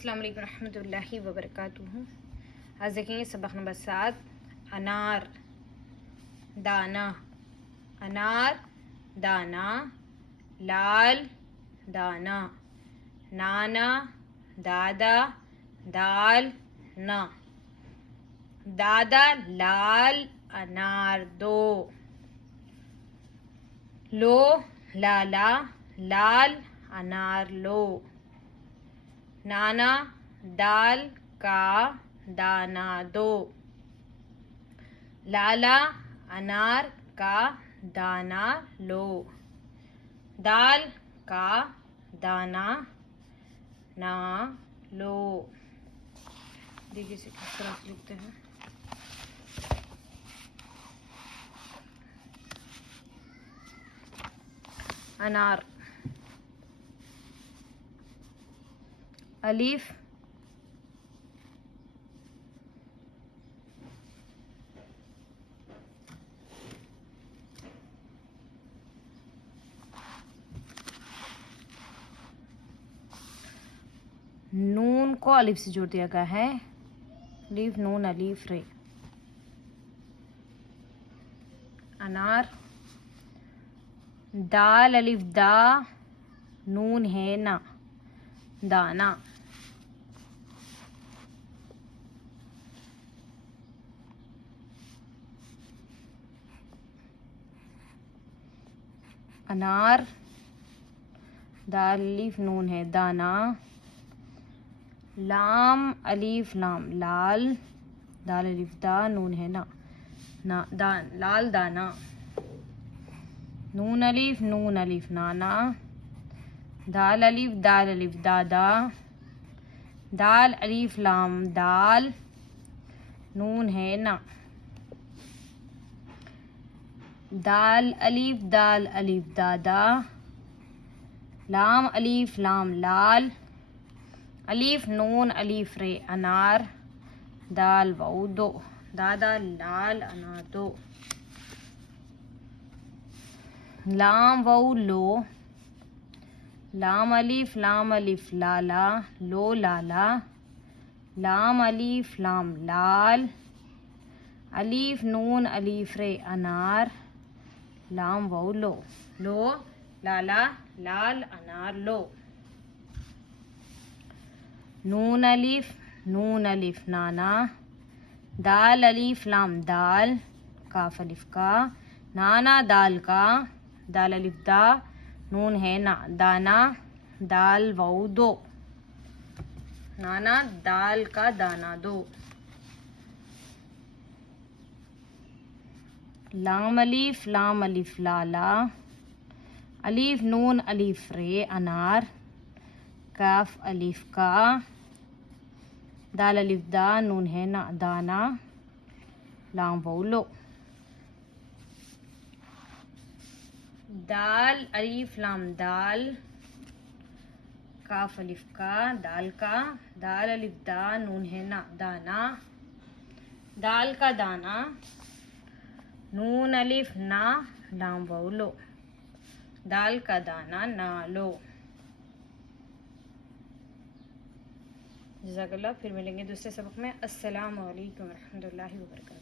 अस्सलाम वालेकुम रहमतुल्लाहि व बरकातुहू। आज देखेंगे सबक नंबर 7 अनार दाना। अनार दाना, लाल दाना, नाना दादा दाल ना, दादा लाल अनार दो, लो लाला लाल अनार लो, नाना दाल का दाना दो, लाला अनार का दाना लो, दाल का दाना ना लो। देखिए इसे किस तरह से लिखते हैं। अनार, अलीफ नून को अलीफ से जोड़ दिया गया है। अलीफ नून अलीफ रे। अनार, दाल अलीफ दा नून है ना दाना, अनार दाल अलीफ नून है दाना, लाम अलीफ लाम लाल दाल अलीफ दा नून है ना लाल दाना, नून अलीफ नाना, दाल अलीफ दादा, दाल अलीफ लाम दाल नून है ना, दाल अलीफ दादा, लाम अलीफ लाम लाल, अलीफ नून अलीफ रे अनार, दाल वाऊ दो, दादा लाल अनार दो, लाम वाऊ लो, लाम अलीफ लाला लो लाला, लाम अलीफ लाम लाल, अलीफ नून अलीफ रे अनार, लाम वाऊ लो, लो लाला लाल अनार लो, नून अलीफ नाना, दाल अलीफ लाम दाल काफ अलीफ का, नाना दाल का, दाल अलीफ दा नून है ना दाना, दाल वाऊ दो, नाना दाल का दाना दो, लाम अलीफ लाला, अलीफ नून अलीफ रे अनार, काफ अलीफ का, दाल अलीफ दा नून है ना दाना, लाम वाऊ लो, दाल अलीफ लाम दाल काफ अलीफ का, दाल का, दाल अलीफ दा नून है ना दाना, दाल का दाना, नून अलीफ ना लाम वाऊ लो, दाल का दाना ना लो। जज़ाकल्लाह। फिर मिलेंगे दूसरे सबक में। अस्सलामु अलैकुम रहमतुल्लाहि व बरकातुहू।